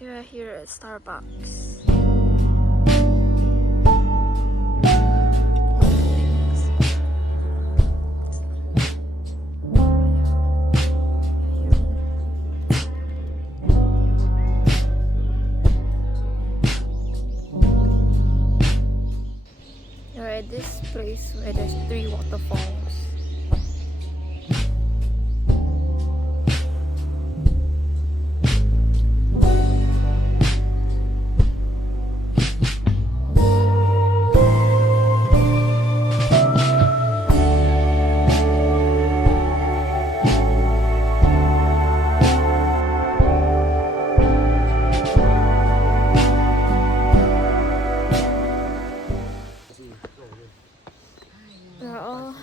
We are here at Starbucks. We're at this place where there's 3 waterfalls. We're all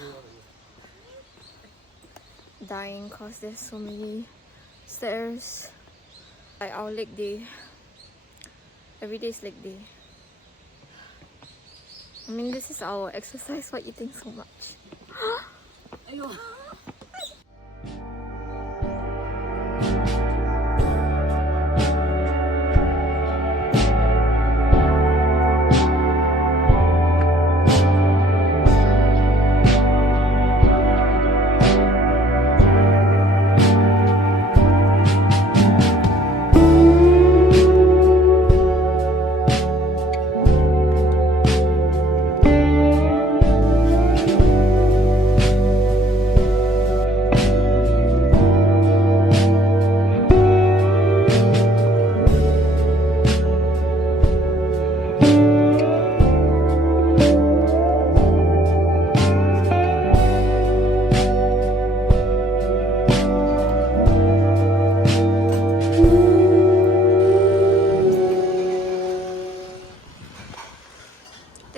dying because there's so many stairs. Like our leg day. Every day is leg day. I mean, this is our exercise. Why eating so much?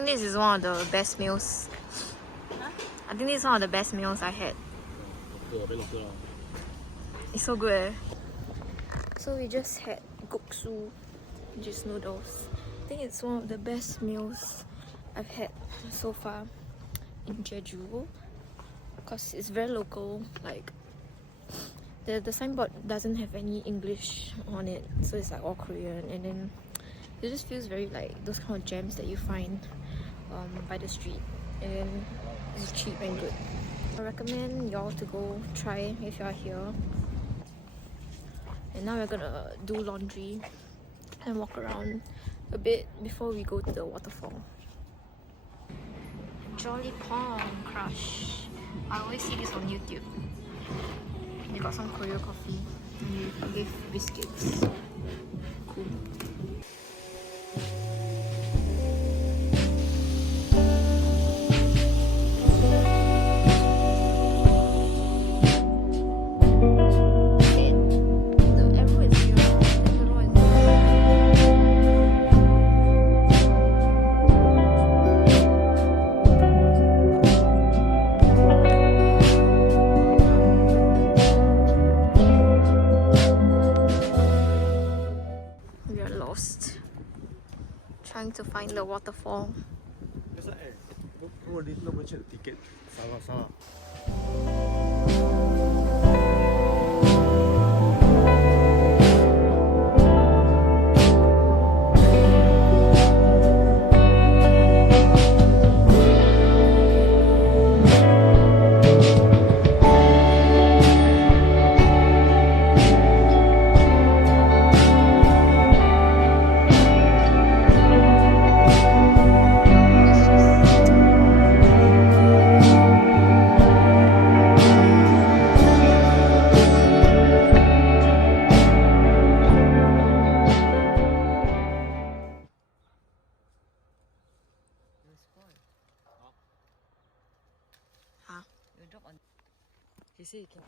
This is one of the best meals. I think this is one of the best meals I had. It's so good. So we just had guksu, just noodles. I think it's one of the best meals I've had so far in Jeju, because it's very local. Like the signboard doesn't have any English on it, so it's like all Korean, and then it just feels very like those kind of gems that you find by the street, and it's cheap and good. I recommend y'all to go try if you are here. And now we're gonna do laundry and walk around a bit before we go to the waterfall. Jolly Pong Crush. I always see this on YouTube. They got some Korea coffee and they give biscuits. Cool. Trying to find the waterfall. He said he can.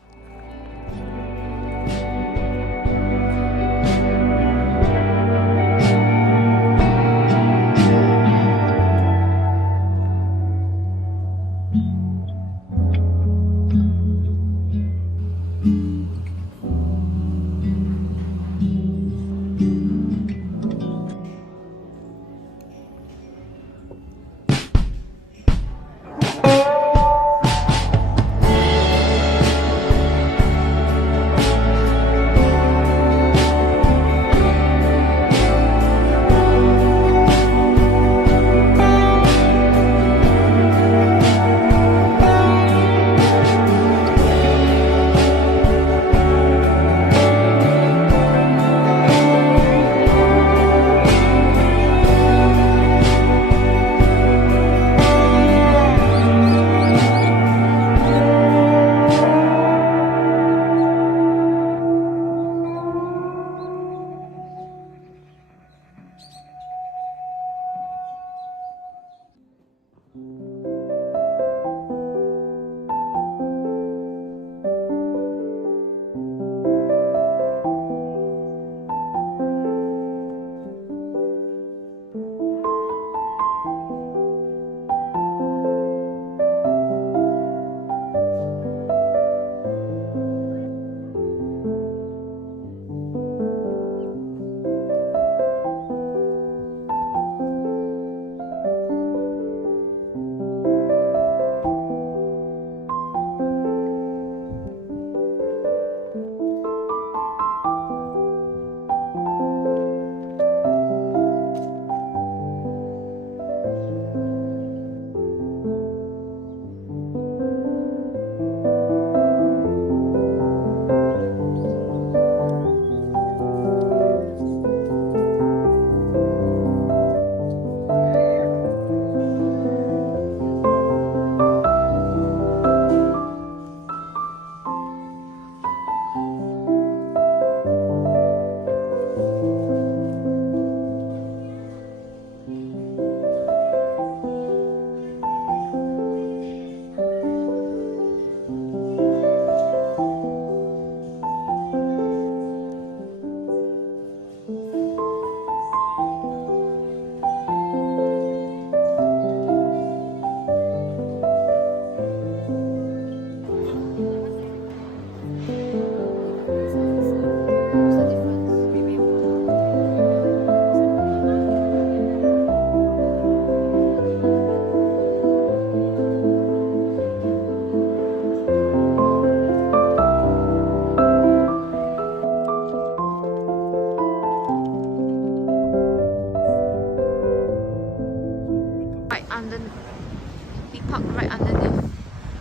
park right underneath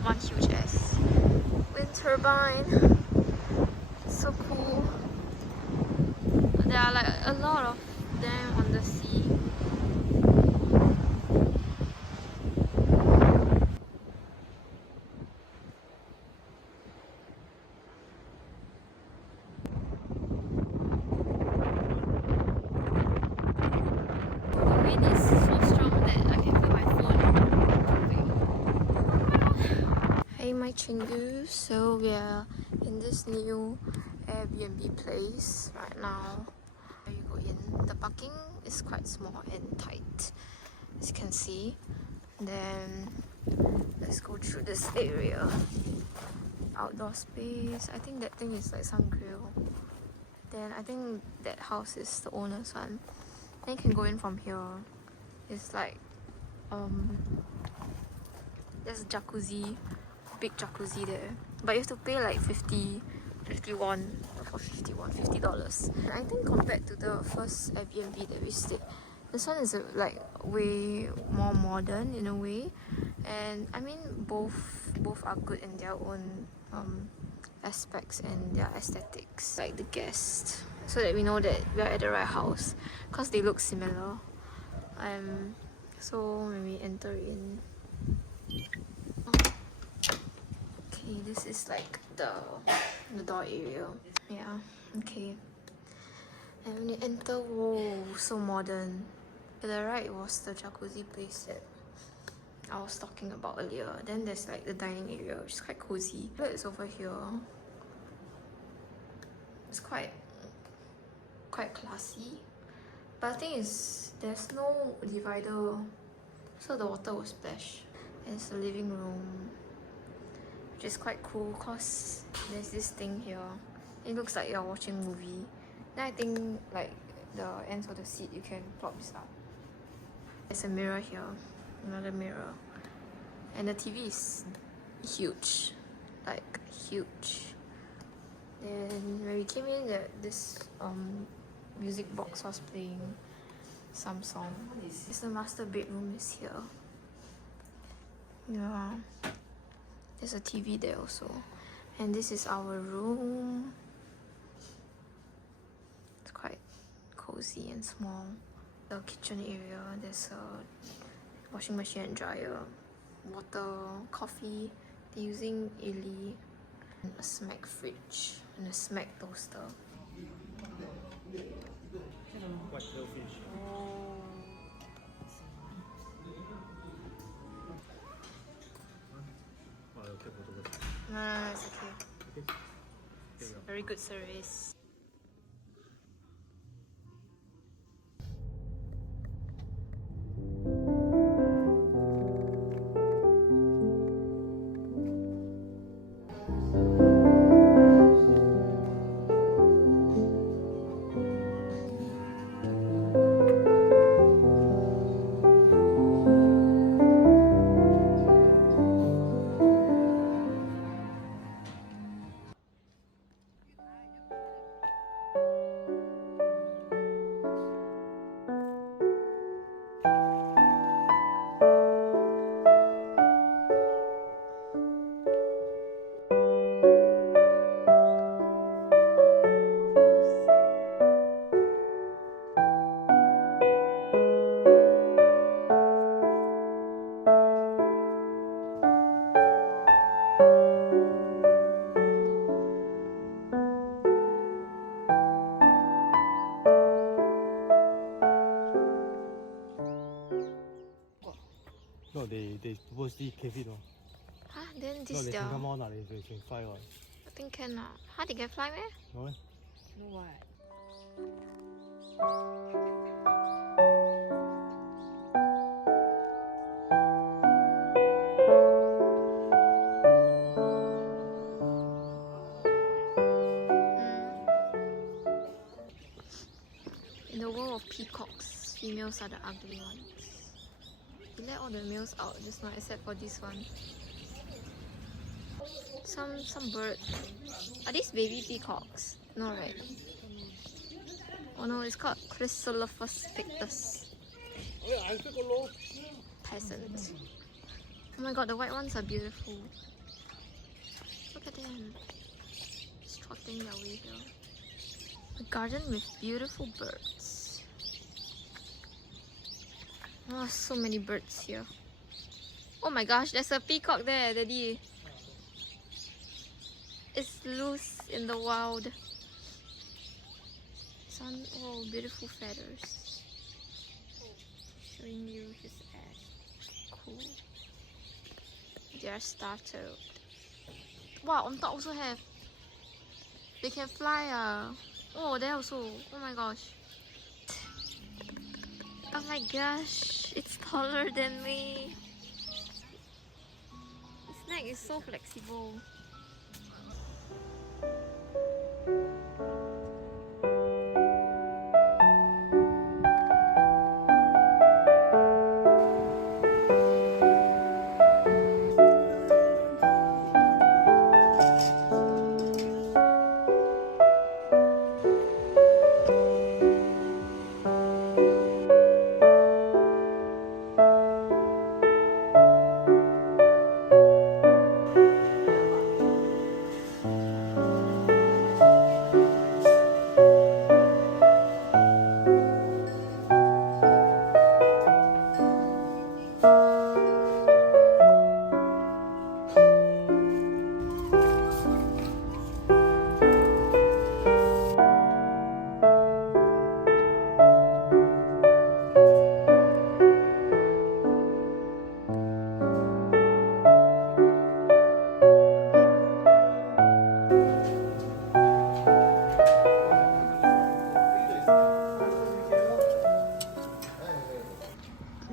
one huge ass wind turbine. It's so cool. There are like a lot of them on the sea. The wind is so strong that I can feel my phone. Hey my chingu, so we are in this new Airbnb place right now. There you go in. The parking is quite small and tight, as you can see. Then let's go through this area. Outdoor space. I think that thing is like some grill. Then I think that house is the owner's one. Then you can go in from here. It's like there's a jacuzzi, big jacuzzi there. But you have to pay like 50 won for $50. And I think compared to the first Airbnb that we stayed, this one is like way more modern in a way. And I mean both are good in their own aspects and their aesthetics, like the guests, so that we know that we are at the right house because they look similar. So when we enter in, okay, this is like the door area. Yeah, okay. And when you enter, whoa, so modern. To the right was the jacuzzi place that I was talking about earlier. Then there's like the dining area, which is quite cozy. It's over here. It's quite classy. But the thing is, there's no divider, so the water will splash. And it's the living room, which is quite cool because there's this thing here. It looks like you're watching a movie. Then I think like the ends of the seat you can prop this up. There's a mirror here, another mirror, and the TV is huge, like huge. Then when we came in, this music box was playing some song. The master bedroom is here. Yeah, there's a TV there also, and this is our room. It's quite cozy and small. The kitchen area, there's a washing machine and dryer, water, coffee. They're using Illy, and a smack fridge and a smack toaster. White fish. No, it's okay. It's very good service. No, they supposedly cave it. Huh? Then No, this they their... can come on, they can fly. I think can lah. How they can fly meh? No, eh? No what? In the world of peacocks, females are the ugly ones. We let all the males out just now except for this one. Some bird. Are these baby peacocks? No, right? Oh no, it's called Chrysolophus pictus. Peasant. Oh my god, the white ones are beautiful. Look at them. Just trotting their way here. A garden with beautiful birds. Oh, so many birds here. Oh my gosh, there's a peacock there, Daddy. It's loose in the wild. Some, oh, beautiful feathers. Showing you his ass. Cool. They are startled. Wow, on top also have. They can fly. Oh, there also. Oh my gosh. Oh my gosh, it's taller than me. Its neck is so flexible.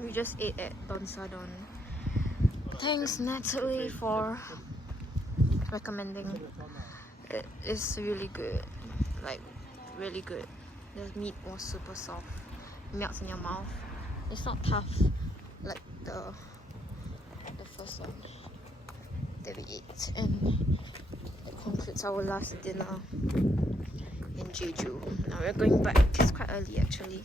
We just ate at Donsadon. Thanks Natalie for recommending. It is really good, like really good. The meat was super soft, melts in your mouth. It's not tough like the first one that we ate, and it concludes our last dinner in Jeju. Now we're going back. It's quite early actually.